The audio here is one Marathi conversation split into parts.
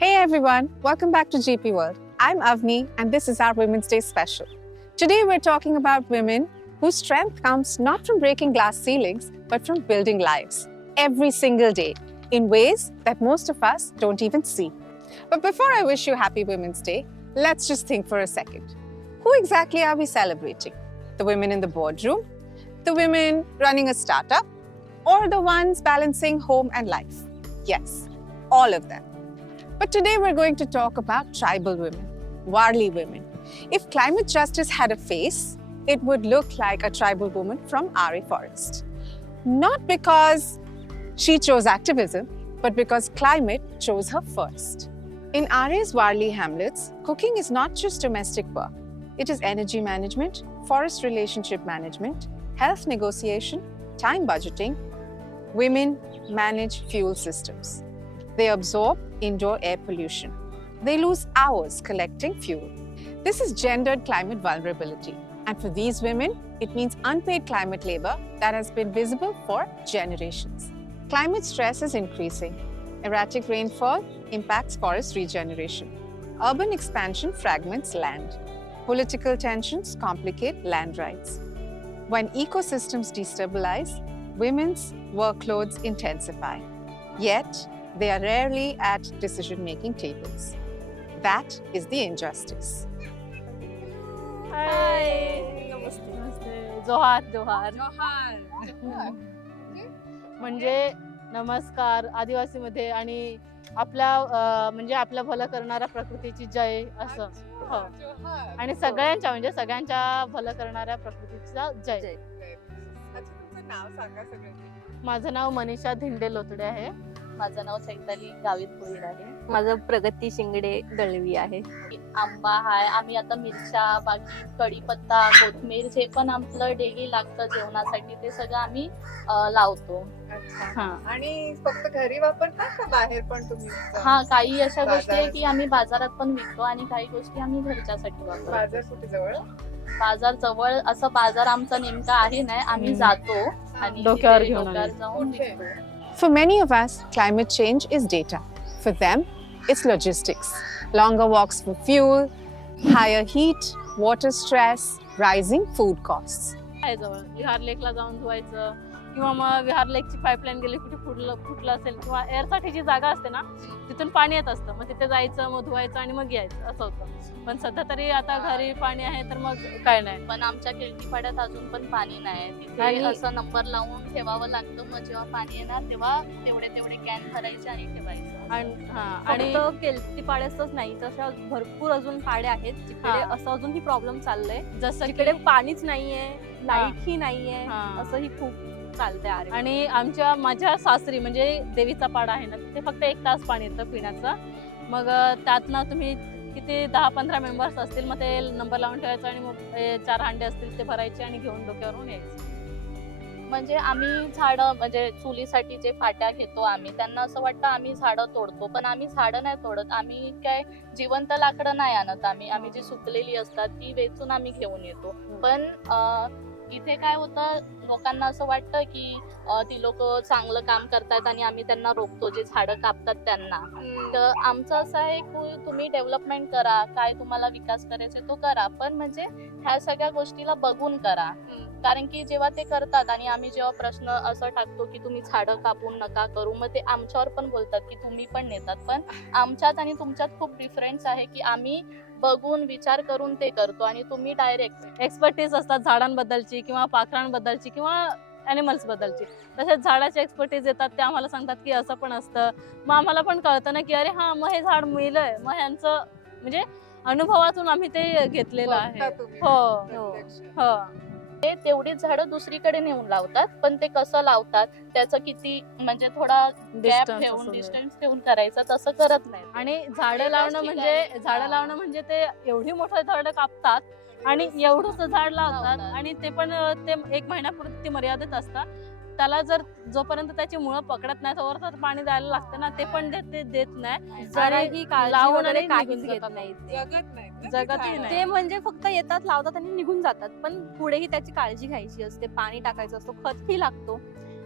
Hey everyone, welcome back to GP World. I'm Avni and this is our Women's Day special. Today we're talking about women whose strength comes not from breaking glass ceilings, but from building lives every single day in ways that most of us don't even see. But before I wish you happy Women's Day, let's just think for a second. Who exactly are we celebrating? The women in the boardroom? The women running a startup? Or the ones balancing home and life? Yes, all of them. But today we're going to talk about tribal women, Warli women. If climate justice had a face, it would look like a tribal woman from Ari Forest. Not because she chose activism, but because climate chose her first. In Ari's Warli hamlets, cooking is not just domestic work. It is energy management, forest relationship management, health negotiation, time budgeting. Women manage fuel systems. They absorb indoor air pollution. They lose hours collecting fuel. This is gendered climate vulnerability. And for these women, it means unpaid climate labor that has been visible for generations. Climate stress is increasing. Erratic rainfall impacts forest regeneration. Urban expansion fragments land. Political tensions complicate land rights. When ecosystems destabilize, women's workloads intensify. Yet, they are rarely at decision-making tables. That is the injustice. हाय नमस्ते नमस्ते जोहार जोहार म्हणजे नमस्कार आदिवासीमध्ये आणि आपल्या म्हणजे आपलं भलं करणाऱ्या प्रकृतीची जय असं हो आणि सगळ्यांच्या म्हणजे सगळ्यांच्या भलं करणाऱ्या प्रकृतीचा जय. माझं नाव मनीषा धिंडे लोतडे आहे. माझं नाव चैताली गावित भोईर आहे. माझं प्रगती शिंगडे दळवी आहे. आंबा आहे. आम्ही आता मिरच्या बाकी कढीपत्ता कोथमीर जे पण आपलं डेली लागतं जेवणासाठी ते सगळं आम्ही लावतो. आणि फक्त घरी वापरता का बाहेर पण तुम्ही? हा काही अशा गोष्टी आहे की आम्ही बाजारात पण विकतो आणि काही गोष्टी आम्ही घरच्यासाठी वापरतो. बाजार कुठे जवळ? बाजार जवळ असं बाजार आमचा नेमका आहे नाही. आम्ही जातो आणि डोक्यावर तिथे घेऊन डोक्यावर जाऊन विकतो. For many of us, climate change is data. For them, it's logistics. Longer walks for fuel, higher heat, water stress, rising food costs. आहे जवळ विहार लेकला जाऊन धुवायचं किंवा मग विहार लेकची पाईपलाईन गेली कुठे फुटलं असेल किंवा एअरसाठी जी जागा असते ना तिथून पाणी येत असतं मग तिथे जायचं मग धुवायचं आणि मग यायचं असं होतं. पण सध्या तरी आता घरी पाणी आहे तर मग काय नाही. पण आमच्या केळकीपाड्यात अजून पण पाणी नाही. तिथे आणि- असं नंबर लावून ठेवावं लागतं. मग जेव्हा पाणी येणार तेव्हा तेवढे कॅन भरायचे आणि ठेवायचं. आणि फक्त केलती पाड्यातच नाही तशा भरपूर अजून पाड्या आहेत जिकडे हा. असं अजूनही प्रॉब्लेम चाललंय. जसं तिकडे की पाणीच नाहीये, लाईट ही नाहीये, हा. असंही खूप चालतंय. अरे आणि माझ्या सासरी म्हणजे देवीचा पाडा आहे ना तिथे फक्त 1 तास पाणी येतं पिण्याचं. मग त्यातनं तुम्ही किती 10-15 मेंबर्स असतील मग ते नंबर लावून ठेवायचं आणि मग 4 हांडे असतील ते भरायचे आणि घेऊन डोक्यावरून यायचं. म्हणजे आम्ही झाडं म्हणजे चुलीसाठी जे फाट्या घेतो आम्ही त्यांना असं वाटतं आम्ही झाडं तोडतो. पण आम्ही झाडं नाही तोडत. आम्ही काय जिवंत लाकडं नाही आणत. आम्ही जी सुकलेली असतात ती वेचून आम्ही घेऊन येतो. पण इथे काय होतं लोकांना असं वाटतं की ती लोक चांगलं काम करतात आणि आम्ही त्यांना रोखतो जे झाडं कापतात त्यांना. तर आमचं असं आहे की तुम्ही डेव्हलपमेंट करा, काय तुम्हाला विकास करायचा तो करा, पण म्हणजे ह्या सगळ्या गोष्टीला बघून करा. कारण की जेव्हा ते करतात आणि आम्ही जेव्हा प्रश्न असं टाकतो की तुम्ही झाडं कापून नका करू मग ते आमच्यावर पण बोलतात की तुम्ही पण नेतात. पण आमच्यात आणि तुमच्यात खूप डिफरन्स आहे की आम्ही बघून विचार करून ते करतो आणि तुम्ही डायरेक्ट एक्सपर्टीज असतात झाडांबद्दलची किंवा पाखरांबद्दलची किंवा ॲनिमल्स बद्दलची. तसेच झाडाचे एक्सपर्टीज येतात ते आम्हाला सांगतात की असं पण असतं. मग आम्हाला पण कळतं ना की अरे हा मग हे झाड मेलंय मग ह्यांचं म्हणजे अनुभवातून आम्ही ते घेतलेलं आहे. हो हो ते तेवढीच झाडं दुसरीकडे नेऊन लावतात. पण ते कसं लावतात त्याचं किती म्हणजे थोडा गॅप Distance ठेवून असं. डिस्टन्स ठेवून करायचं तसं करत नाही. आणि झाडं लावणं म्हणजे ते एवढी मोठं झाडं कापतात आणि एवढंच झाड लावतात आणि ते पण ते 1 महिन्यापुरती मर्यादित असतात. त्याला जर जोपर्यंत त्याची मुळं पकडत नाही तोवर तर पाणी द्यायला लागतं ना ते पण देत नाही. जराही काळजी लावून वगैरे आणि काहीच निघून घेत जातात. नाहीत. जगतही नाही. ते म्हणजे फक्त येतात लावतात आणि निघून जातात. पण पुढेही त्याची काळजी घ्यायची असते, पाणी टाकायचं असतो, खतही लागतो.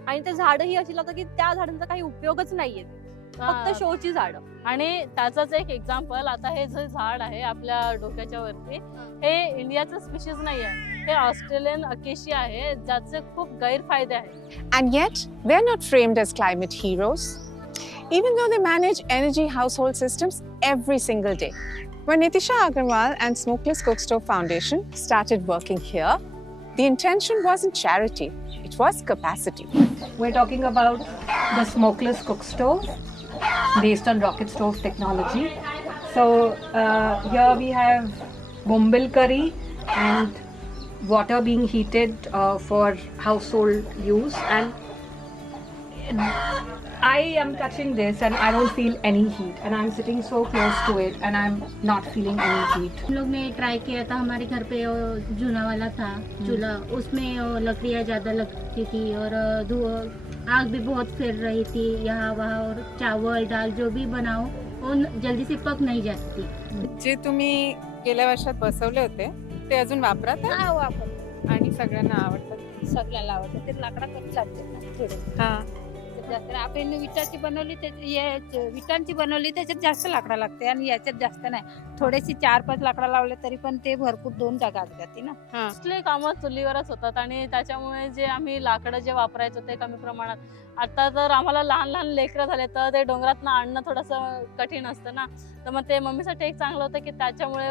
आणि ते झाडही अशी लावतात की त्या झाडांचा काही उपयोगच नाहीये, फक्त शोची झाडं. आणि त्याचंच एक एक्झाम्पल, आता हे जे झाड आहे आपल्या डोक्याच्या वरती, हे इंडियाचं स्पीशीज नाही आहे, हे ऑस्ट्रेलियन अकेशिया आहे, ज्याचे खूप गैरफायदे आहेत. And yet, they're not framed as climate heroes, even though they manage energy household systems every single day. When Nitisha Agarwal and Smokeless Cook Stove Foundation started working here, the intention wasn't charity, it was capacity. We're talking about the smokeless cook stove based on rocket stove technology. So here we have Mumbai curry and water being heated for household use, and I am touching this and I don't feel any heat, and I'm sitting so close to it and I'm not feeling any heat. हम लोग ने ट्राई किया था, हमारे घर पे जूना वाला था चूल्हा, उसमें लकड़ियाँ ज़्यादा लगती थी और आग भी बहुत फिर रही थी यहाँ वहाँ, और चावल दाल जो भी बनाओ वो जल्दी से पक नाही जाती. जे तुम्ही गेल्या वर्षात बसवले होते ते अजून वापरात आहे? वापर आणि सगळ्यांना आवडतात. सगळ्याला आवडतं ते लाकडा कमी लागते थोडे. हा. जास्त आपण विटाची बनवली विटांची बनवली त्याच्यात जास्त लाकडा लागते आणि याच्यात जास्त नाही. थोडेसे 4-5 लाकडा लावले तरी पण ते भरपूर 2 जागा जाते ना. मोस्टली कामं चुलीवरच होतात आणि त्याच्यामुळे जे आम्ही लाकडं जे वापरायचो ते कमी प्रमाणात. आता तर आम्हाला लहान लहान लेकरं झाले तर ते डोंगरातनं आणणं थोडंसं कठीण असतं ना, तर मग ते मम्मीसाठी एक चांगलं होतं की त्याच्यामुळे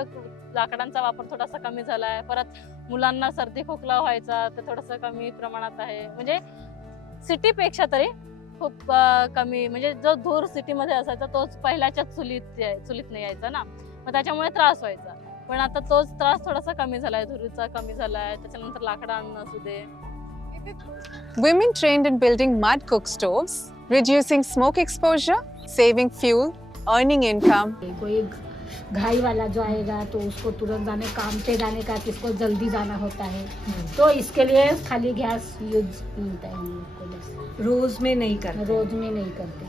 लाकडांचा वापर थोडासा कमी झाला आहे. परत मुलांना सर्दी खोकला व्हायचा ते थोडंसं कमी प्रमाणात आहे, म्हणजे सिटीपेक्षा तरी खूप कमी. म्हणजे जो धूर सिटीमध्ये असायचा तोच पहिल्याच्या चुलीत यायचा ना, मग त्याच्यामुळे त्रास व्हायचा. पण आता तोच त्रास थोडासा कमी झालाय, धुरीचा कमी झालाय. त्याच्यानंतर लाकडं आणणं असू दे. Women trained in building mud cook stoves, reducing smoke exposure, saving fuel, earning income. कोई घाई वाला जो आएगा तो उसको तुरंत काम पे जाने का, किसको जल्दी जाना होता है, तो इसके लिए खाली गैस यूज मिलता है हम लोग को, बस रोज में नहीं करते. रोज में नहीं करते.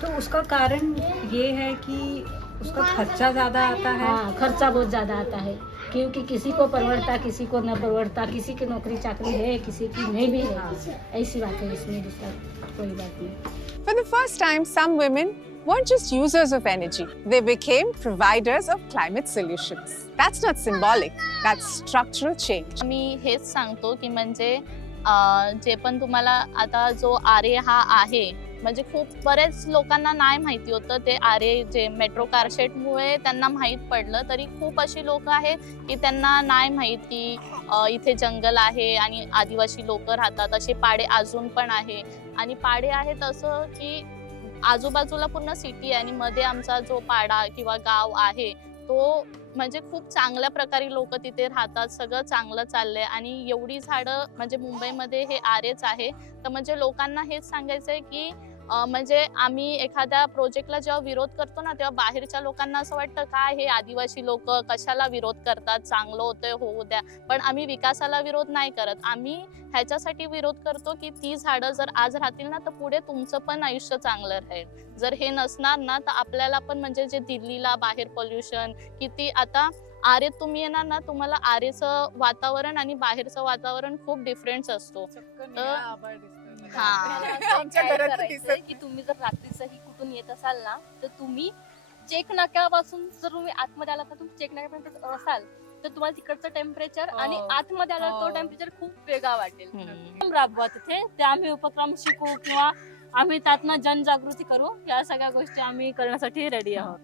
तो उसका कारण ये है कि उसका खर्चा ज़्यादा आता है. हाँ, खर्चा बहुत ज़्यादा आता है क्योंकि किसी को परवड़ता, किसी को न परवड़ता, किसी की नौकरी चाकरी है, किसी की नहीं भी है. ऐसी बात है इसमें, दूसरा कोई बात नहीं. For the first time, some women weren't just users of energy, they became providers of climate solutions. That's not symbolic, that's structural change. मी हेच सांगतो की म्हणजे जे पण तुम्हाला आता जो आरे हा आहे, म्हणजे खूप बरेच लोकांना नाही माहिती होतं ते आरे. जे मेट्रो कारशेडमुळे त्यांना माहीत पडलं, तरी खूप अशी लोक आहेत की त्यांना नाही माहीत की इथे जंगल आहे आणि आदिवासी लोक राहतात. असे पाडे अजून पण आहे, आणि पाडे आहेत असं की आजूबाजूला पूर्ण सिटी आहे आणि मध्ये आमचा जो पाडा किंवा गाव आहे तो म्हणजे खूप चांगल्या प्रकारे लोक तिथे राहतात. सगळं चांगलं चाललंय आणि एवढी झाडं म्हणजे मुंबईमध्ये हे आरेच आहे. तर म्हणजे लोकांना हेच सांगायचंय की म्हणजे आम्ही एखाद्या प्रोजेक्टला जेव्हा विरोध करतो ना, तेव्हा बाहेरच्या लोकांना असं वाटतं काय हे आदिवासी लोक कशाला विरोध करतात, चांगलं होतंय होऊ द्या. पण आम्ही विकासाला विरोध नाही करत, आम्ही ह्याच्यासाठी विरोध करतो की ती झाडं जर आज राहतील ना तर पुढे तुमचं पण आयुष्य चांगलं राहील. जर हे नसणार ना तर आपल्याला पण म्हणजे जे दिल्लीला बाहेर पोल्युशन किती, आता आरेत तुम्ही येणार ना, तुम्हाला आरेचं वातावरण आणि बाहेरचं वातावरण खूप डिफरंट असतो. की तुम्ही जर रात्रीचंही कुठून येत असाल ना, तर तुम्ही चेक नाक्यापासून जर तुम्ही आतमध्ये आला तर तुम्ही चेक नाक्यापर्यंत असाल तर तुम्हाला तिकडचं टेम्परेचर आणि आतमध्ये आला तो टेम्परेचर खूप वेगळा वाटेल. राबवा तिथे ते आम्ही उपक्रम शिकू किंवा आम्ही त्यातनं जनजागृती करू, या सगळ्या गोष्टी आम्ही करण्यासाठी रेडी आहोत.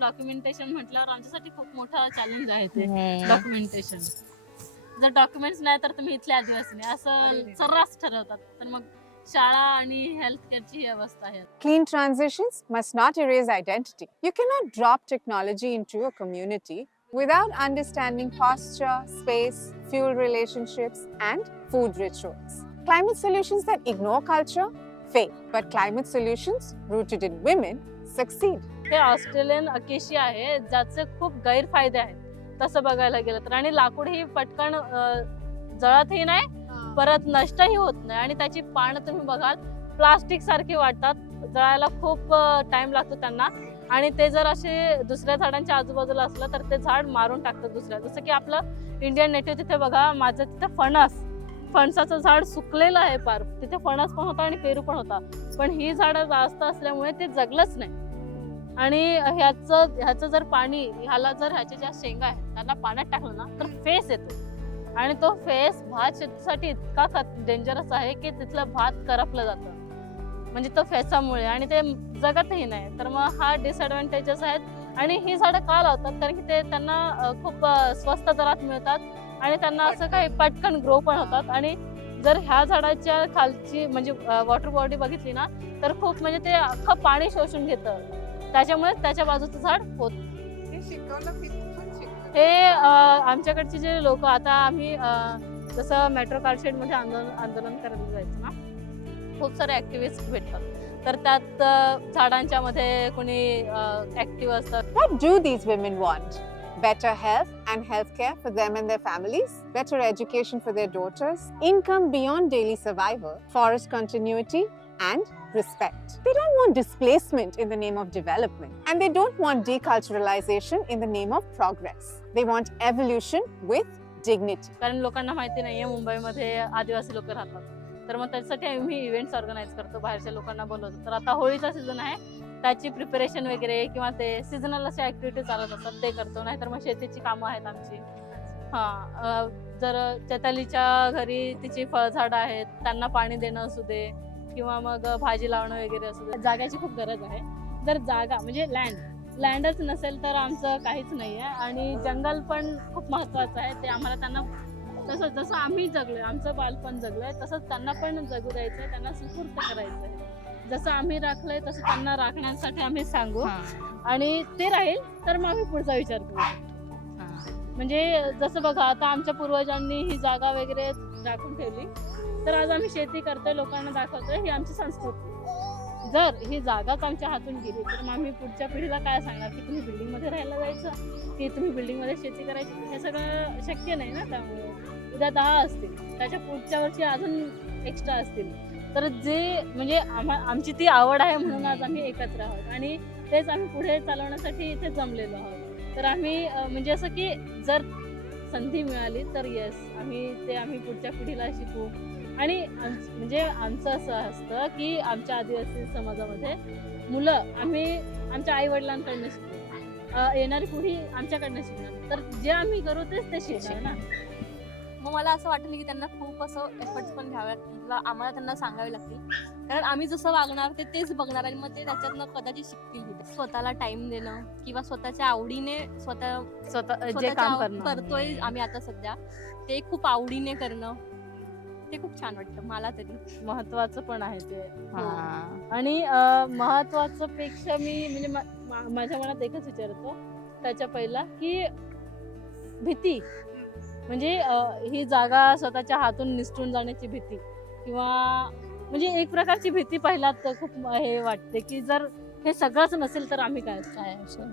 डॉक्युमेंटेशन म्हटल्यावर आमच्यासाठी खूप मोठा चॅलेंज आहे ते डॉक्युमेंटेशन. जर डॉक्युमेंट्स नाही तर तुम्ही इथले आदिवासी नाही असं सर्रास ठरवतात, तर मग शाळा आणि हेल्थ केअरची ही अवस्था आहे. Clean transitions must not erase identity. You cannot drop technology into your community without understanding posture, space, fuel relationships, and food rituals. Climate solutions that ignore culture fail, but climate solutions rooted in women succeed. हे ऑस्ट्रेलियन अकेशिया आहे ज्याचे खूप गैरफायदे आहेत तसं बघायला गेलं तर. आणि लाकूड ही पटकन जळतही नाही, परत नष्टही होत नाही, आणि त्याची पानं तुम्ही बघाल प्लास्टिक सारखी वाटतात, जळायला खूप टाइम लागतो त्यांना. आणि ते जर असे दुसऱ्या झाडांच्या आजूबाजूला असलं तर ते झाड मारून टाकतात दुसऱ्या. जसं की आपलं इंडियन नेटिव्ह तिथे बघा, माझं तिथे फणसाचं झाड सुकलेलं आहे पार, तिथे फणस पण होता आणि पेरू पण होता, पण ही झाडं जास्त असल्यामुळे ते जगलंच नाही. आणि ह्याचं जर पाणी ह्याच्या ज्या शेंगा आहेत त्यांना पाण्यात टाकलं ना तर फेस येतो आणि तो फेस भात शेतीसाठी इतका डेंजरस आहे की तिथलं भात करपलं जातं म्हणजे तो फेसामुळे आणि ते जगतही नाही. तर मग हा डिसएडव्हान्टेजेस आहेत आणि ही झाडं का लावतात कारण की ते त्यांना खूप स्वस्त दरात मिळतात आणि त्यांना असं काही पटकन ग्रो पण होतात. आणि जर ह्या झाडाच्या खालची म्हणजे वॉटर बॉडी बघितली ना तर खूप म्हणजे ते अख्खं पाणी शोषून घेतं त्याच्यामुळे त्याच्या बाजूचं झाड होत. हे आमच्याकडचे जे लोक आता आम्ही जसं मेट्रो कारशेड मध्ये आंदोलन करायला जायचं ना खूप सारे ऍक्टिव्हिस्ट भेटतात तर त्यात झाडांच्या मध्ये कोणी ऍक्टिव्ह असतात. What do these women want? Better health and healthcare for them and their families, better education for their daughters, income beyond daily survival, forest continuity, and respect. They don't want displacement in the name of development, and they don't want deculturalization in the name of progress. They want evolution with dignity. कारण लोकांना माहिती नाहीये मुंबईमध्ये आदिवासी लोक राहतात तर मग त्याच्यासाठी आम्ही इव्हेंट्स ऑर्गनाईज करतो बाहेरच्या लोकांना बोलवतो. तर आता होळीचा सीझन आहे त्याची प्रिपरेशन वगैरे किंवा ते सीझनल असे ऍक्टिव्हिटी चालत असतात ते करतो. नाहीतर मग शेतीची कामं आहेत आमची. जर चैतालीच्या घरी तिची फळझाडं आहेत त्यांना पाणी देणं असू दे किंवा मग भाजी लावणं वगैरे असू दे. जाग्याची खूप गरज आहे. जर जागा म्हणजे लँडच नसेल तर आमचं काहीच नाही आहे. आणि जंगल पण खूप महत्वाचं आहे ते आम्हाला त्यांना जसं आम्ही जगलोय आमचं बालपण जगलोय तसंच त्यांना पण जगू द्यायचंय त्यांना सुपूर्त करायचंय. जसं आम्ही राखलंय तसं त्यांना राखण्यासाठी आम्ही सांगू आणि ते राहील तर मग आम्ही पुढचा विचार करू. म्हणजे जसं बघा आता आमच्या पूर्वजांनी ही जागा वगैरे राखून ठेवली तर आज आम्ही शेती करतोय लोकांना दाखवतोय ही आमची संस्कृती. जर ही जागाच आमच्या हातून गेली तर मग आम्ही पुढच्या पिढीला काय सांगणार की तुम्ही बिल्डिंग मध्ये राहायला जायचं की तुम्ही बिल्डिंग मध्ये शेती करायची. हे सगळं शक्य नाही ना. त्यामुळे उद्या 10 असतील त्याच्या पुढच्या वर्षी अजून एक्स्ट्रा असतील तर जे म्हणजे आमची ती आवड आहे म्हणून आज आम्ही एकत्र आहोत आणि तेच आम्ही पुढे चालवण्यासाठी इथे जमलेलो आहोत. तर आम्ही म्हणजे असं की जर संधी मिळाली तर आम्ही पुढच्या पिढीला शिकू. आणि म्हणजे आमचं असं असतं की आमच्या आदिवासी समाजामध्ये मुलं आम्ही आमच्या आई वडिलांकडनं शिकू येणारी पिढी आमच्याकडनं शिकणार तर जे आम्ही करू तेच ते शिकणार ना. मग मला असं वाटलं की त्यांना खूप असं एफर्ट्स पण घ्यावे लागतील किंवा आम्हाला त्यांना सांगावे लागतील कारण आम्ही जसं वागणार ते तेच बघणार आणि मग ते त्याच्यातनं कदाचित शिकतील. स्वतःला टाइम देणं किंवा स्वतःच्या आवडीने स्वतः जे काम करणं करतोय आम्ही आता सध्या ते खूप आवडीने करणं ते खूप छान वाटतं मला तरी. महत्वाचं पण आहे ते. आणि महत्वाचं पेक्षा मी म्हणजे माझ्या मनात एकच विचारतो त्याच्या पहिला की भीती म्हणजे ही जागा स्वतःच्या हातून निसटून जाण्याची भीती किंवा म्हणजे एक प्रकारची भीती पहिल्यात खूप हे वाटते की जर हे सगळंच नसेल तर आम्ही काय असं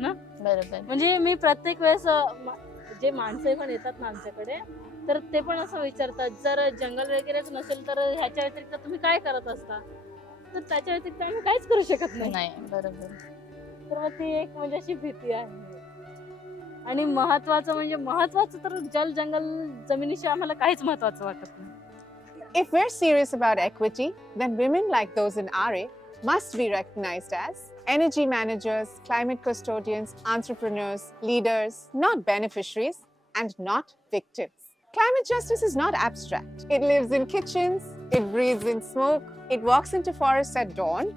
ना. बरोबर. म्हणजे मी प्रत्येक वेळेस जे माणसं पण येतात ना आमच्याकडे तर ते पण असं विचारतात जर जंगल वगैरेच नसेल तर ह्याच्या व्यतिरिक्त तुम्ही काय करत असता तर त्याच्या व्यतिरिक्त आम्ही काहीच करू शकत नाही. बरोबर. तर मग ती एक म्हणजे अशी भीती आहे. आणि महत्वाचं तर जंगल जमिनीशिवाय आम्हाला काहीच महत्वाचं वाटत नाही. If we're serious about equity, then women like those in RA must be recognized as energy managers, climate custodians, entrepreneurs, leaders, not beneficiaries and not victims. Climate justice is not abstract. It lives in kitchens, it breathes in smoke, it walks into forests at dawn.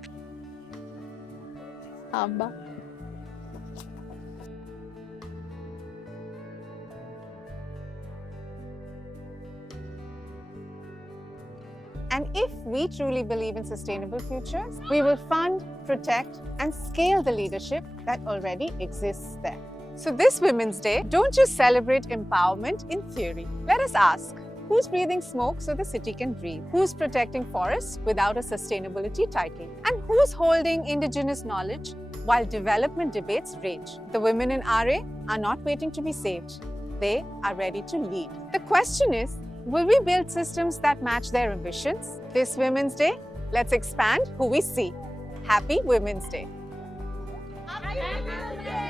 And if we truly believe in sustainable futures, we will fund, protect, and scale the leadership that already exists there. So this Women's Day, don't just celebrate empowerment in theory. Let us ask, who's breathing smoke so the city can breathe? Who's protecting forests without a sustainability title? And who's holding indigenous knowledge while development debates rage? The women in RA are not waiting to be saved. They are ready to lead. The question is, will we build systems that match their ambitions? This Women's Day, let's expand who we see. Happy Women's Day. Happy Women's Day.